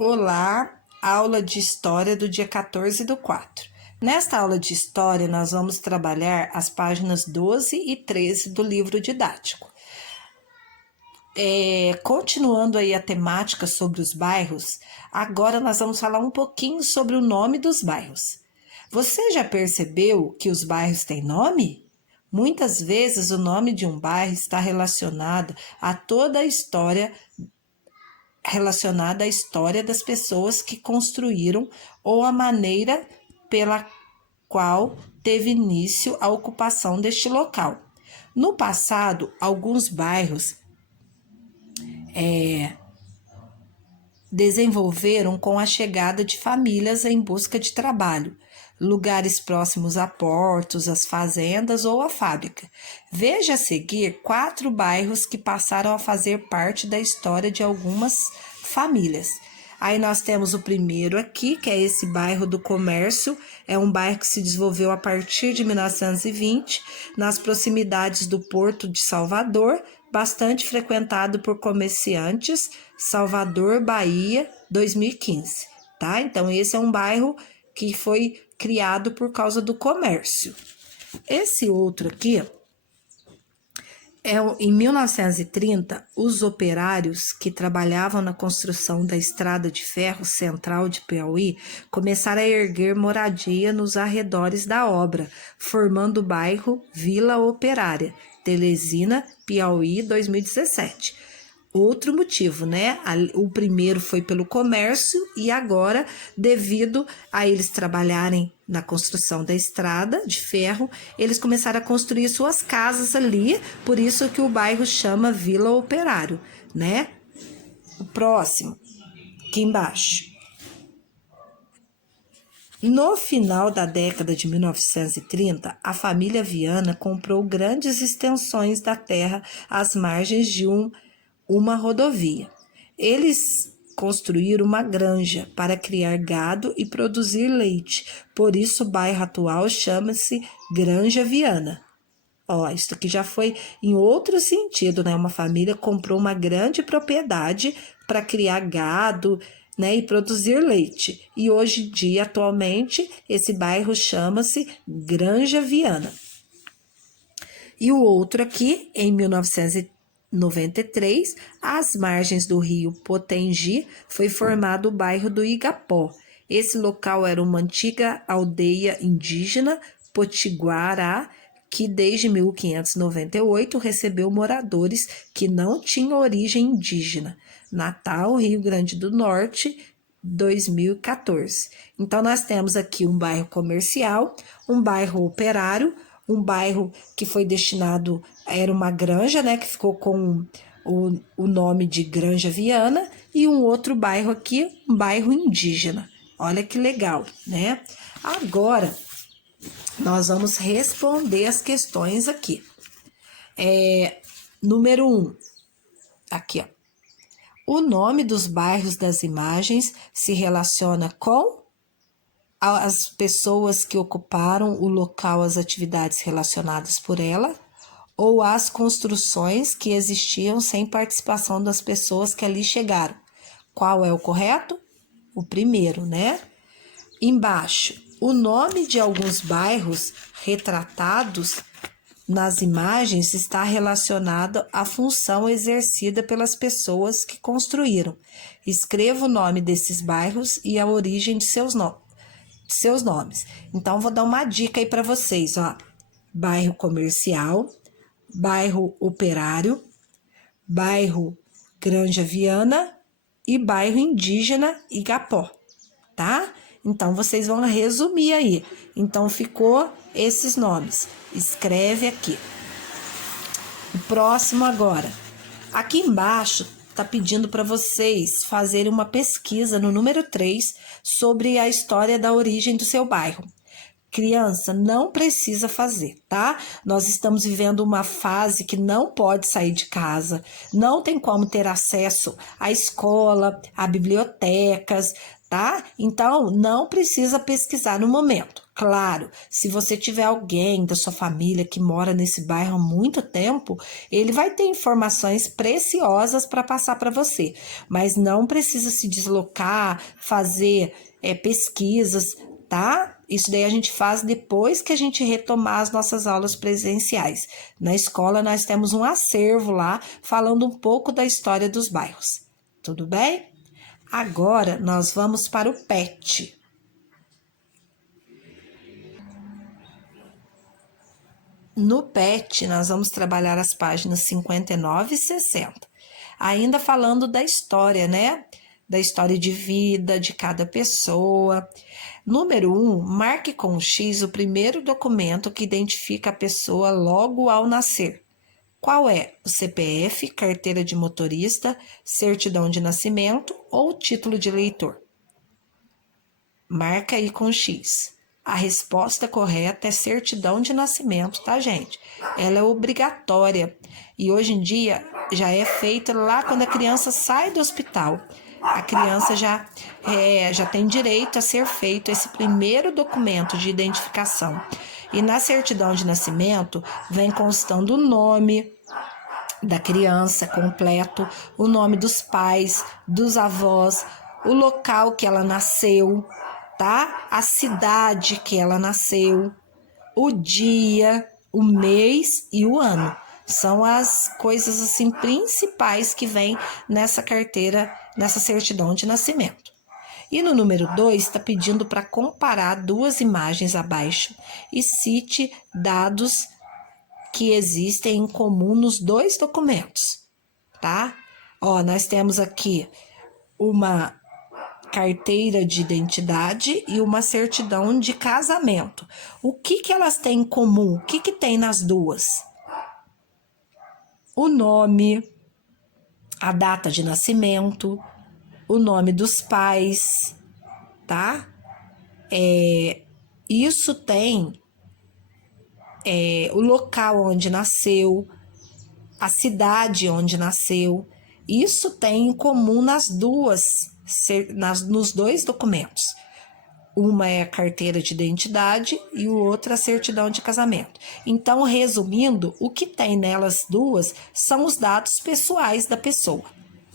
Olá, aula de História do dia 14/4. Nesta aula de História, nós vamos trabalhar as páginas 12 e 13 do livro didático. Continuando aí a temática sobre os bairros, agora nós vamos falar um pouquinho sobre o nome dos bairros. Você já percebeu que os bairros têm nome? Muitas vezes o nome de um bairro está relacionado a toda a história relacionada à história das pessoas que construíram ou a maneira pela qual teve início a ocupação deste local. No passado, alguns bairros desenvolveram com a chegada de famílias em busca de trabalho, lugares próximos a portos, às fazendas ou à fábrica. Veja a seguir 4 bairros que passaram a fazer parte da história de algumas famílias. Aí nós temos o primeiro aqui, que é esse bairro do Comércio. É um bairro que se desenvolveu a partir de 1920, nas proximidades do Porto de Salvador, bastante frequentado por comerciantes. Salvador, Bahia, 2015, tá? Então, esse é um bairro que foi criado por causa do comércio. Esse outro aqui, em 1930, os operários que trabalhavam na construção da estrada de ferro central de Piauí começaram a erguer moradia nos arredores da obra, formando o bairro Vila Operária, Teresina, Piauí, 2017. Outro motivo, né? O primeiro foi pelo comércio e agora, devido a eles trabalharem na construção da estrada de ferro, eles começaram a construir suas casas ali, por isso que o bairro chama Vila Operário, né? O próximo, aqui embaixo. No final da década de 1930, a família Viana comprou grandes extensões da terra às margens de uma rodovia. Eles construíram uma granja para criar gado e produzir leite, por isso o bairro atual chama-se Granja Viana. Isso aqui já foi em outro sentido, né? Uma família comprou uma grande propriedade para criar gado, né, e produzir leite. E hoje em dia, atualmente, esse bairro chama-se Granja Viana. E o outro aqui, em 1993, às margens do rio Potengi, foi formado o bairro do Igapó. Esse local era uma antiga aldeia indígena potiguará, que desde 1598 recebeu moradores que não tinham origem indígena. Natal, Rio Grande do Norte, 2014. Então, nós temos aqui um bairro comercial, um bairro operário, um bairro que foi destinado, era uma granja, né, que ficou com o nome de Granja Viana, e um outro bairro aqui, um bairro indígena. Olha que legal, né? Agora, nós vamos responder as questões aqui. Número 1, aqui, ó. O nome dos bairros das imagens se relaciona com as pessoas que ocuparam o local, as atividades relacionadas por ela, ou as construções que existiam sem participação das pessoas que ali chegaram. Qual é o correto? O primeiro, né? Embaixo, o nome de alguns bairros retratados nas imagens está relacionado à função exercida pelas pessoas que construíram. Escreva o nome desses bairros e a origem de seus nomes. Então, vou dar uma dica aí para vocês, ó. Bairro comercial, bairro operário, bairro Granja Viana e bairro indígena Igapó, tá? Então, vocês vão resumir aí. Então, ficou esses nomes. Escreve aqui. O próximo agora. Aqui embaixo tá pedindo para vocês fazerem uma pesquisa no número 3 sobre a história da origem do seu bairro. Criança, não precisa fazer, tá? Nós estamos vivendo uma fase que não pode sair de casa, não tem como ter acesso à escola, a bibliotecas, tá? Então, não precisa pesquisar no momento. Claro, se você tiver alguém da sua família que mora nesse bairro há muito tempo, ele vai ter informações preciosas para passar para você, mas não precisa se deslocar, fazer pesquisas, tá? Isso daí a gente faz depois que a gente retomar as nossas aulas presenciais. Na escola nós temos um acervo lá falando um pouco da história dos bairros. Tudo bem? Agora nós vamos para o PET. No PET, nós vamos trabalhar as páginas 59 e 60. Ainda falando da história, né? Da história de vida de cada pessoa. Número 1, marque com X o primeiro documento que identifica a pessoa logo ao nascer. Qual é? O CPF, carteira de motorista, certidão de nascimento ou título de eleitor? Marca aí com X. A resposta correta é certidão de nascimento, tá, gente? Ela é obrigatória e hoje em dia já é feita lá quando a criança sai do hospital. A criança já tem direito a ser feito esse primeiro documento de identificação. E na certidão de nascimento vem constando o nome da criança completo, o nome dos pais, dos avós, o local que ela nasceu, tá? A cidade que ela nasceu, o dia, o mês e o ano. São as coisas assim principais que vem nessa carteira, nessa certidão de nascimento. E no número 2 está pedindo para comparar duas imagens abaixo e cite dados que existem em comum nos dois documentos, tá? Ó, nós temos aqui uma carteira de identidade e uma certidão de casamento. O que elas têm em comum? O que tem nas duas? O nome, a data de nascimento, o nome dos pais, tá? Isso tem o local onde nasceu, a cidade onde nasceu. Isso tem em comum nos dois documentos. Uma é a carteira de identidade e o outro a certidão de casamento. Então, resumindo, o que tem nelas duas são os dados pessoais da pessoa,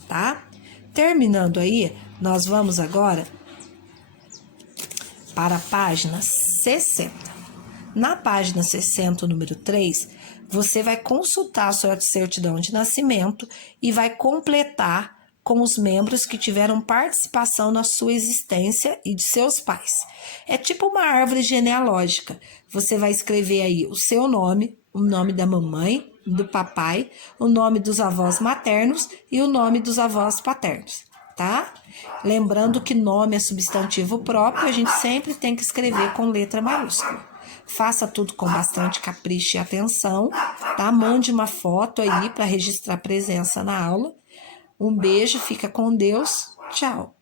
tá? Terminando aí, nós vamos agora para a página 60. Na página 60, número 3, você vai consultar a sua certidão de nascimento e vai completar com os membros que tiveram participação na sua existência e de seus pais. É tipo uma árvore genealógica. Você vai escrever aí o seu nome, o nome da mamãe, do papai, o nome dos avós maternos e o nome dos avós paternos, tá? Lembrando que nome é substantivo próprio, a gente sempre tem que escrever com letra maiúscula. Faça tudo com bastante capricho e atenção, tá? Mande uma foto aí para registrar presença na aula. Um beijo, fica com Deus. Tchau.